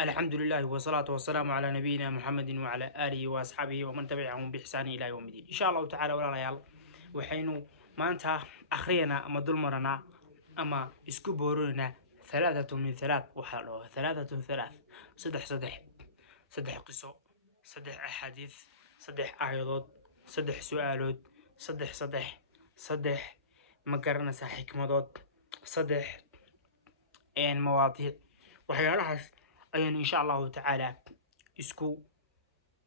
الحمد لله والصلاة والسلام على نبينا محمد وعلى آله وأصحابه ومن تبعهم بإحسان إلى يوم الدين إن شاء الله تعالى ولا ليال وحين ما أنت أخرينا أما دلمرنا أما إسكبورنا ثلاثة من ثلاث وحلو ثلاثة ثلاث صدح قصة صدح أحاديث صدح أعيضات صدح سؤالات صدح مقرنة حكمات صدح إن مواضيع وحيالها أيان إن شاء الله تعالى إسكو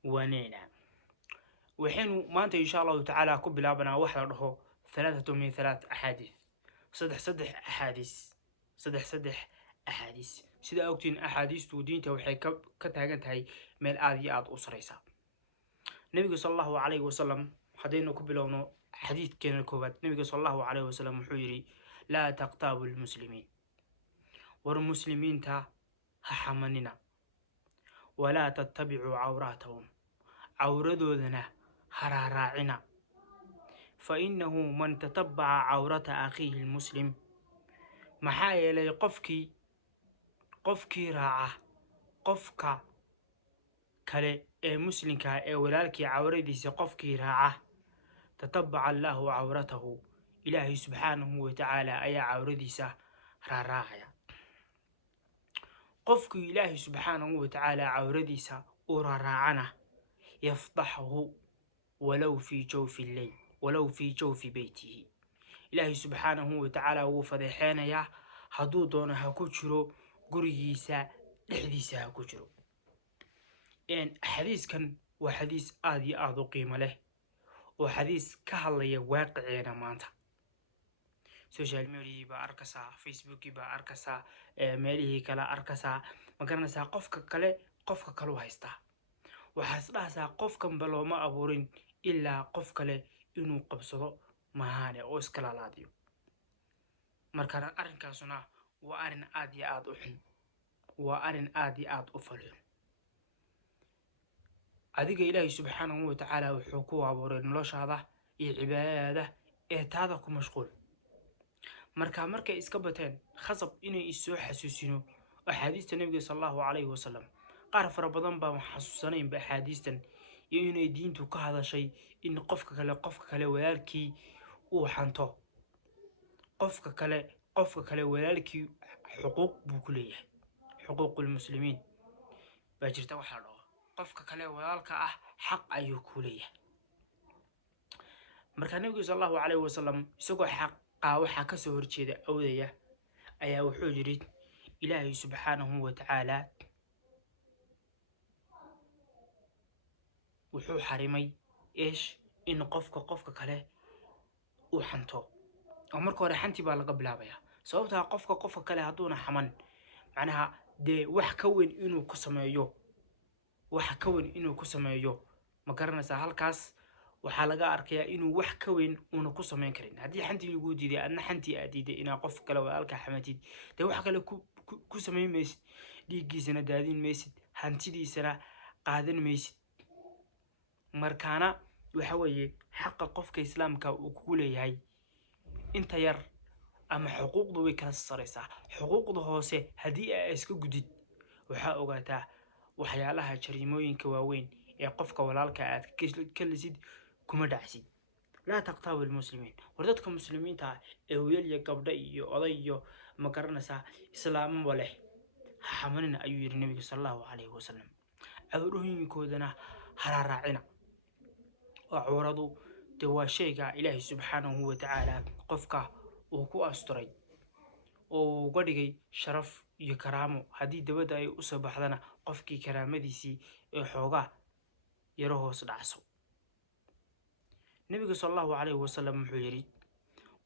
ونينا وحين ما أنت إن شاء الله تعالى كبلابنا وحده ثلاثة من ثلاث أحاديث صدح أحاديث سيدا أوكتين أحاديث تودين توحي كتاقنت هاي ميل آدي أسريسا نبي صلى الله عليه وسلم حدينا كبلونا حديث كان الكوبات نبي صلى الله عليه وسلم محيري لا تقتابوا المسلمين والمسلمين تا هحمننا ولا تتبعوا عوراتهم عوردودنا هراراعنا فإنه من تتبع عورة أخيه المسلم محايا لي قفكي راعة قفك كالي مسلمك ولالك عورديس قفكي راعة تتبع الله عورته إلهي سبحانه وتعالى أي عورديس راراعيا قفك إلهي سبحانه وتعالى عورديس وراراعنا يفضحه ولو في جوف الليل ولو في جوف بيته إلهي سبحانه وتعالى وفضحين يا حدودون هكوشرو قريسا لحديسا هكوشرو إن حديث كان وحديث آذي قيمة له وحديث كهالي واقعينا مانتا سوشيال ميديا با أركسا فيسبوك با أركسا ميليه كلا أركسا مقارنسا قفك كلو هايستا وحاسداسا قفكن بلوما أبورين إلا قف كله إنو قبصدو مهاني أو إسكالالاديو مركانا أرنكاسونا وأرن آدي آد أحن وأرن آدي آد أفلون أديك إلهي سبحانه وتعالى وحكوه أبورين لوش هذا عبادة إهتادكو مشغول مركا إسكابتين خصب إنو إسو حسوسينو وحديث النبي صلى الله عليه وسلم قارف ربضان با محسوسانين بحديثا inay diintu ka hadashay in qofka kale walaalkii uu xanto qofka kale walaalkii xuquuq buu ku leeyahay xuquuqul muslimiin baa jirta waxa la dhaho qofka kale walaalka ah xaq ayuu ku leeyahay marka nabiga sallallahu alayhi wasallam isagoo xaqa waxa ka soo horjeeda awdaya ayaa wuxuu yiri ilaahay subhanahu wa ta'ala wuxuu xarimay in qofka kale uu xanto oo marka hore xanti baa laga bilaabaya sababta qofka kale haduuna xaman macnaha de wax ka weyn inuu ku sameeyo ma garanaysa halkaas waxa laga arkayaa inuu wax ka weyn uu ku sameyn karin hadii xanti lagu diiday adna xanti aadiday ina qof kale walaalka xamatid de wax kale ku sameeymaysid dhiigiisana daadin maysid hantidiisana qaadan maysid markaana waxa weeye xaqa qofka islaamka uu ku leeyahay inta yar ama xuquuqdu way kala sareysaa xuquuqda hoose hadii ay iska gudid waxa ogaataa waxyaalaha jariimooyinka waaweyn ee qofka walaalka aad ka lisid kuma dhacsid la taqtaabul muslimiin wardadka muslimiinta ee wiil iyo gabdho iyo oday iyo ma garanaysaa islaam wale xamanina ayuu yiri nabiga sallallahu alayhi wasallam awruhunkoodana haraaraacina وعورضو دوا شيغا إلهي سبحانه وتعالى قفكا وكو أستري وقدقي شرف يكرامو هدي دبدا أي أصبحدنا قفكي كرامديسي حوغا يروهو صدعسو نبي صلى الله عليه وسلم محيري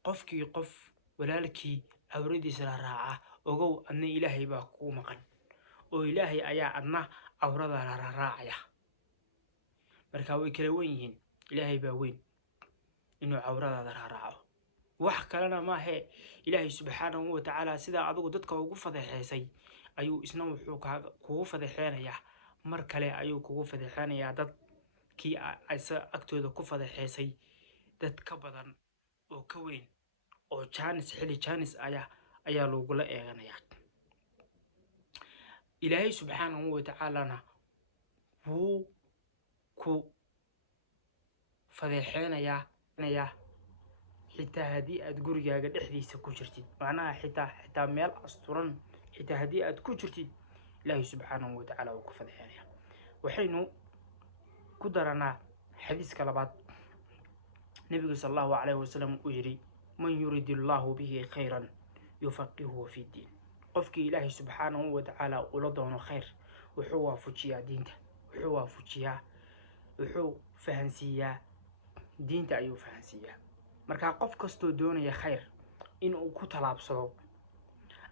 قفكي قف ولالكي أوردي سراراعة وقو أن إلهي باكو مقن وإلهي أيا أدنا أوردا راراعيا مركاوي كلاوين إلهي باوين إنه عورة ذرها وح كلنا ما هي إلهي سبحانه وتعالى سيدا عضو دتك وقفة حيسي أيو إسنو حوك قوفة حيانا مركلة أيو قوفة حيانا دت كي أيسا أكتو ذا قوفة حيسي دت كبدن أو كوين أو جانس حلي جانس أيا لو قلا إيغانا ilaahay subxaanahu watacaalana wuu ku fadeexeynayaa xitaa haddii aad gurigaaga dhexdiisa ku jirtid macnaha xitaa meel asturan xitaa haddii aad ku jirtid ilaahay subxaanahu watacaala wuu ku fadeexeynaya waxaynu ku daranaa xadiiska labaad nabigu sal allahu calayhi wasalam uu yidhi man yurid allahu bihi khayran yufaqihuhu fi ddiin qofkii ilaahay subxaanahu watacaala ula doono khayr wuxuu waafujiyaa diinta wuxuu fahansiiyaa diinta ayuu fahansiiyaa markaa qof kastoo doonaya khayr inuu ku talaabsado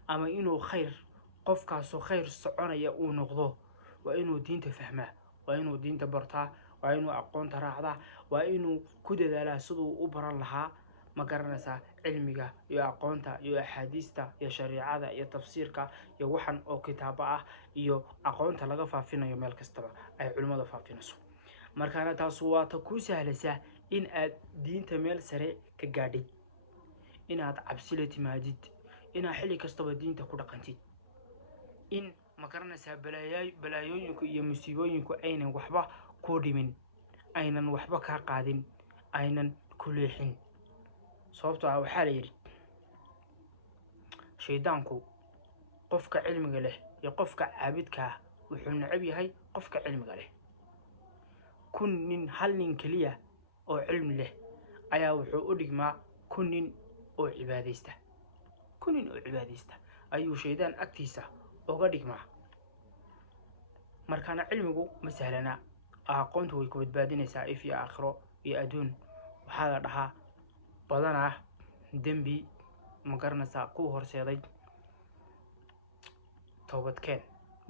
ama inuu khayr qofkaasoo khayr soconaya uu noqdo waa inuu diinta fahmaa waa inuu diinta bartaa waa inuu aqoonta raacdaa waa inuu ku dadaalaa siduu u baran lahaa ma garanaysaa cilmiga iyo aqoonta iyo axaadiista iyo shariicada iyo tafsiirka iyo waxan oo kitaabo ah iyo aqoonta laga faafinayo meel kastaba ay culimmada faafinayso markaana taasu waa ta kuu sahlaysaa in aad diinta meel sare ka gaadhid inaad cabsi la timaadid inaad xilli kastaba diinta ku dhaqantid in ma garanaysaa balaayooyinku iyo musiibooyinku aynan waxba ku dhimin aynan waxba kaa qaadin aynan ku leexin sababtoo ah waxaa la yidhi shaydaanku qofka cilmiga leh iyo qofka caabidka ah wuxuu necab yahay qofka cilmiga leh hal nin keliya oo cilmi leh ayaa wuxuu u dhigmaa kun nin oo cibaadaysta ayuu shaydaan agtiisa uga dhigmaa markaana cilmigu ma sahlana aqoontu way ku badbaadinaysaa if iyo aakhiro iyo adduun waxaa la dhahaa badanaa dembi ma garanaysaa ku horseeday toobadkeen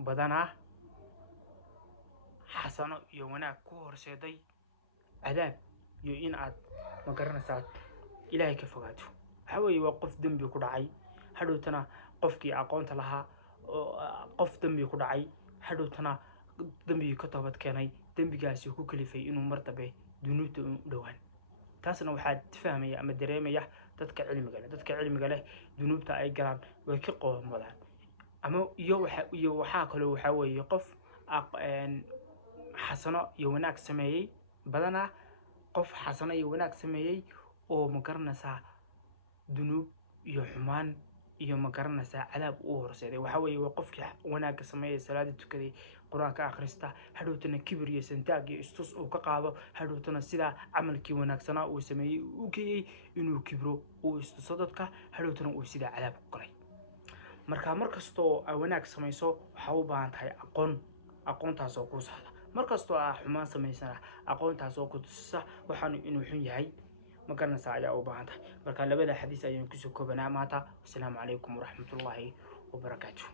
badanaa xasano iyo wanaag ku horseeday cadaab iyo in aad ma garanaysaa ilaahay ka fogaato waxa weeye waa qof dembi ku dhacay hadhowtana qofkii aqoonta lahaa oo qof dembi ku dhacay hadhowtana dembigii ka toobad keenay dembigaasi ku kalifay inuu mar dambe dunuubta u dhowaan taasna waxaad fahmaya ama dareemaya dadka cilmiga leh dunuubta ay galaan way ka qoomadaan ama iyo waxaa kaloo waxaa weeye qof xasano iyo wanaag sameeyey badanaa qof xasano iyo wanaag sameeyey oo ma garanaysaa dunuub iyo xumaan iyo ma garanaysaa cadaab uu horseeday waxa weeye waa qofkii wanaagga sameeyay salaada tukaday quraanka akhrista hadhowtana kibir iyo santaag iyo istus uu ka qaado hadhowtana sida camalkii wanaagsanaa uu sameeyay uu geeyay inuu kibro uu istuso dadka hadhowtana uu sida cadaab ku galay marka markastoo aad wanaag samayso waxaa u baahan tahay aqoontaas oo ku saxda markastoo aad xumaan samaysana aqoontaas oo ku tusisa waxaanu inuu xun yahay ma garanaysaa ayaa u baahan tahay marka labada xadiis ayaan kusoo koobanaa maanta. Assalaamu calaykum waraxmatullaahi wabarakaatuh.